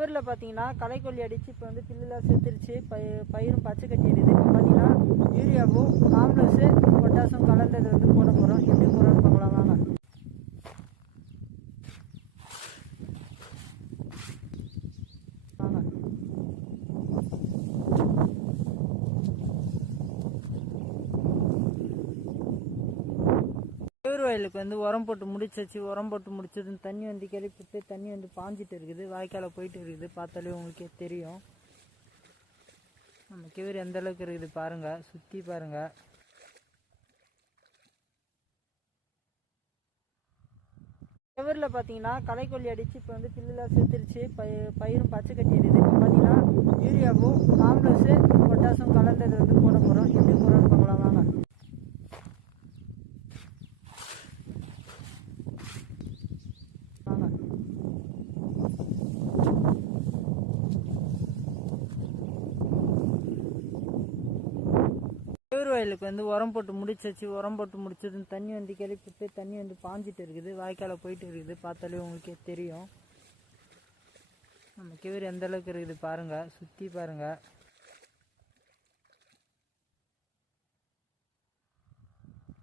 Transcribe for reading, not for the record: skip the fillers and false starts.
செவரில் பார்த்தீங்கன்னா களைக்கொல்லி அடித்து இப்போ வந்து பில்லுலாம் செத்துருச்சு. பயிரும் பச்சை கட்டிடுது. இப்போ பார்த்தீங்கன்னா யூரியாவும் காம்ப்ளெக்ஸு பொட்டாசும் கலந்தது வந்து போட போகிறோம். எப்படி போகிறோன்னு பார்க்கலாம் வாங்க. கேவுரு வயலுக்கு வந்து உரம் போட்டு முடிச்சாச்சு. உரம் போட்டு முடிச்சதும் தண்ணி வந்து கிளப்பிட்டு தண்ணி வந்து பாஞ்சிட்டு இருக்குது. வாய்க்கால போயிட்டு இருக்குது. பார்த்தாலே உங்களுக்கே தெரியும் நம்ம கேவுரு எந்த அளவுக்கு இருக்குது பாருங்க. சுற்றி பாருங்க. செவரில் பார்த்தீங்கன்னா களைக்கொல்லி அடித்து இப்போ வந்து பில்லுலாம் செத்துருச்சு. பயிரும் பச்சை கட்டிடுது. இப்போ பார்த்தீங்கன்னா யூரியாவும் காம்ப்ளெக்ஸு பொட்டாசும் கலந்தது வந்து போட போகிறோம். எப்படி போகிறோன்னு பார்க்கலாம் வாங்க. கேவுரு வயலுக்கு வந்து உரம் போட்டு முடிச்சாச்சு. உரம் போட்டு முடிச்சதும் தண்ணி வந்து கிளப்பிட்டு தண்ணி வந்து பாஞ்சிட்டு இருக்குது. வாய்க்கால போயிட்டு இருக்குது. பார்த்தாலே உங்களுக்கே தெரியும் நம்ம கேவுரு எந்த அளவுக்கு இருக்குது பாருங்க. சுற்றி பாருங்க.